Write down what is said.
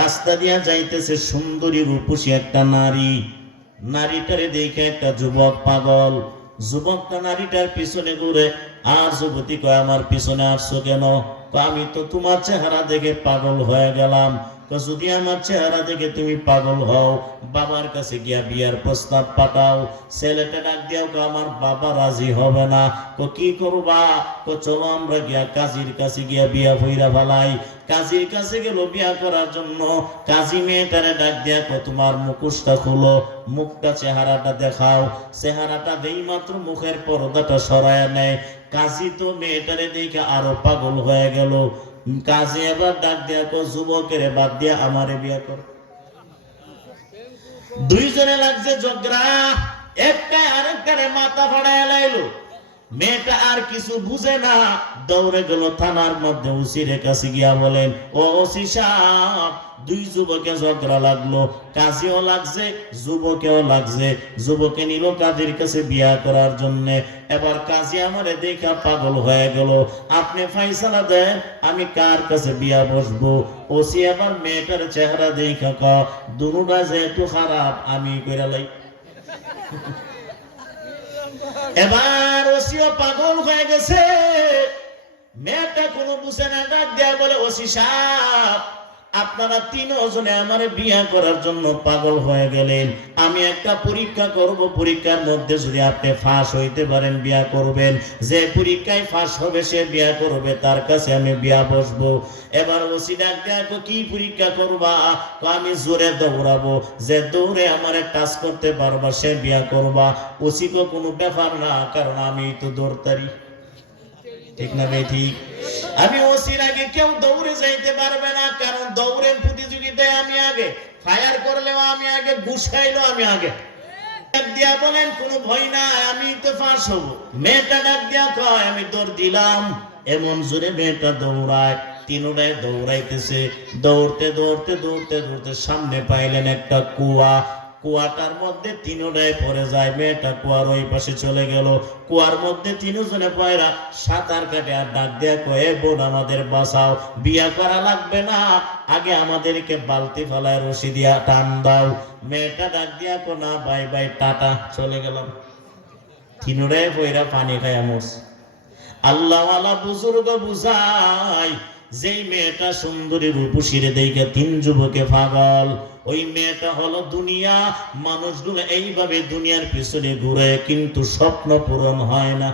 রাস্তা দিয়া যাইতেছে সুন্দরী রূপসী একটা নারী। নারীটারে দেখে একটা যুবক পাগল। যুবকটা নারীটার পিছনে ঘুরে, আর যুবতী কয় আমার পিছনে আসছো কেন? আমি তো তোমার চেহারা দেখে পাগল হয়ে গেলাম। যদি আমার চেহারা দেখে তুমি পাগল হও, বাবার কাছে গিয়া বিয়ার প্রস্তাব পাঠাও। ছেলেটা ডাক দিয়াও আমার বাবা রাজি হবে না। কি করবা? চলো আমরা গিয়া কাজীর কাছে গিয়া বিয়া ভইরা ফেলাই। কাজীর কাছে গেল বিয়া করার জন্য। কাজী মেয়েটারে ডাক দিয়া তোমার মুখোশটা খুলো, মুখটা চেহারাটা দেখাও। চেহারাটা দেই মাত্র মুখের পর্দাটা সরায় নেয়। কাজী তো মেয়েটারে দেখে আরো পাগল হয়ে গেল। কাজী এবার ডাক দিয়া যুবকের বাদ দিয়া আমারে বিয়া কর। দুইজনে লাগছে ঝগড়া, একটা আরেকটারে মাথা ফাড়ায় লাইলো। মেয়েটা আর কিছু বুঝে না, দৌড়ে গেল থানার মধ্যে ওসির কাছে গিয়া বলেন, ও ওসি সাহেব, দুই যুবকে ঝগড়া লাগলো, কাজীও লাগছে যুবকেও লাগছে। যুবকে নিল কাজীর কাছে বিয়া করার জন্য। এবার কাজী আমারে দেখা পাগল হয়ে গেল, আপনি ফাইসালা দেন আমি কার কাছে বিয়া বসবো। ওসি এবার মেয়েটার চেহারা দেখা দুনুটা যে একটু খারাপ আমি কইরা লাই। এবার ওসিও পাগল হয়ে গেছে। মেয়েটা কোনো বুঝে না, ডাক দেয়া বলে, ওসি সাহেব, আপনারা তিনজনে আমারে বিয়া করার জন্য পাগল হয়ে গেলেন। আমি একটা পরীক্ষা করব, পরীক্ষার মধ্যে যদি আপনি ফাঁস হইতে পারেন বিয়া করবেন, যে পরীক্ষায় ফাঁস হবে সে বিয়া করবে, তার কাছে আমি বিয়া বসবো। এবার ওসি ডাক দেয়া, কি পরীক্ষা করবা? আমি জোরে দৌড়াবো, যে দৌড়ে আমারে টাচ করতে পারবা সে বিয়া করবা। ওসি কোনো ব্যাপার না, কারণ আমি তো দৌড়তারি। ঠিক না ভাই? ঠিক। আমি ওসির আগে কেউ দৌড়ে যাইতে পারবে না, কারণ দৌড়ের প্রতিযোগিতায় আমি আগে, ফায়ার করলেও আমি আগে, ঘুষ খাইলেও আমি আগে। ডাক দিয়া বলেন, কোনো ভয় নাই, আমি তো ফাঁস হব। মেয়েটা ডাক দিয়া কয়, আমি দৌড় দিলাম। এমন জোরে মেয়েটা দৌড়ায়, তিনটায় দৌড়াইতেছে। দৌড়তে দৌড়তে দৌড়তে দৌড়তে সামনে পাইলেন একটা কুয়া। কুয়াটার মধ্যে তিনটায় পড়ে যায়। মেয়েটা কুয়ার ওই পাশে চলে গেল। কুয়ার মধ্যে তিনজনে পয়রা সাঁতার কাটে আর ডাক দেয়া কয়ে, বোন আমাদের বাঁচাও, বিয়া করা লাগবে না, আগে আমাদেরকে বালতি ফেলায় রশি দিয়া টান দাও। মেয়েটা ডাক দিয়া না বাই বাই টাটা, চলে গেলাম। তিনটায় পয়রা পানি খায় মরছে। আল্লাহওয়ালা বুজুর্গ বুঝায়, যেই মেয়েটা সুন্দরী রূপসীরে দেখে তিন যুবকে পাগল, ওই মেয়েটা হলো দুনিয়া। মানুষগুলো এইভাবে দুনিয়ার পিছনে ঘুরে, কিন্তু স্বপ্ন পূরণ হয় না।